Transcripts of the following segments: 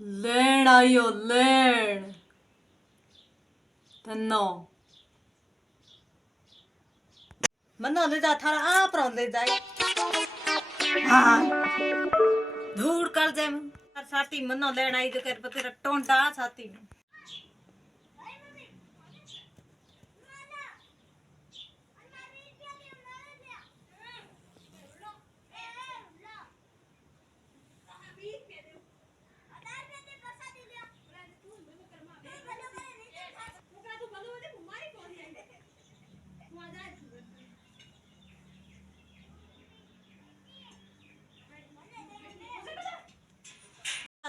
लेण आयो लेण तन्नो मनो ले जा थारा आप रो ले जाए हाँ धूड़ कर जाए साथी मनो लेण आई तो कर तेरा टोंडा साथी में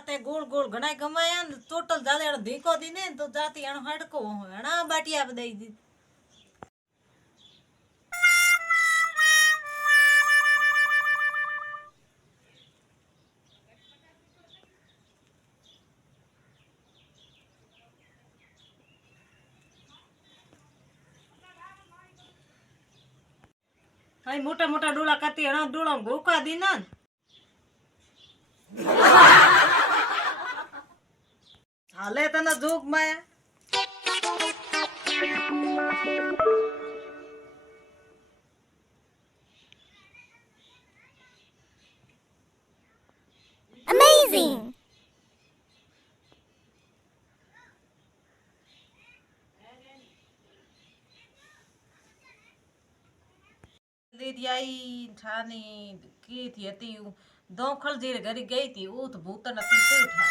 ते गोल गोल घणा गमाया टोटल जाले धीको दी ने तो जाती अण हडको हणा बाटिया बदई दी हाय मोटा मोटा डोला करती हणा डोला भूखा दी ना हाले तना जोग माया Amazing! दीदी आई ठानी की थी अति दौखल जीर घरी गई थी वो तो भूतन अति तो ठा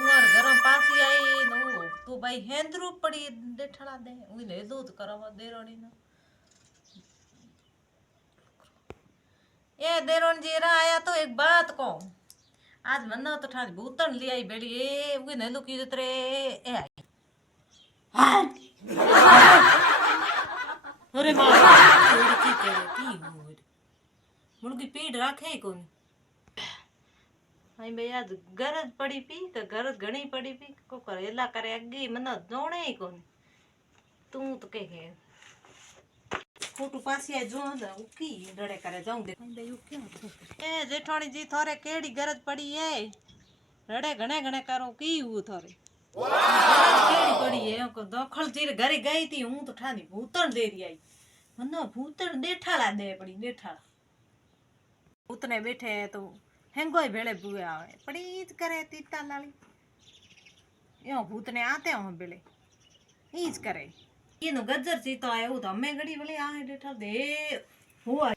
उमर गरम पासी आई नो तो भाई हेंद्रू पड़ी देठड़ा दे उई ले दूध करवा देरोनी ना ए देरोन जीरा आया तो एक बात को आज मन्ना तो ठानी भूतन ले आई बेड़ी ए उई ने लुकी जतरे ए आई अरे मां थोड़ी की करे की मोर मुर्गी पीड़ राखे कोन हाय भैया गरज पड़ी पी तो गरज घणी पड़ी पी को करेला करे अगी मना जोणे ही कोन तू तो कहे खोटू पासी जो उकी डड़े करे जाऊं दे भाई क्या ए जेठानी जी थारे केड़ी गरज पड़ी है रड़े घणे घणे करो की हु थारे केड़ी पड़ी है को दखल जीर घरे गई थी हूं तो ठानी भूतन दे रही आई मनो भूतन देठाला दे पड़ी देठाला भूतने बैठे तो हेंगोय भेले बुए आवे पड़ीज करे तीता लाली यो भूतने आते हो बेले ईज करे इनो गज्जर सीतो आयो तो हमें घड़ी वाली आ डेठा दे हुआ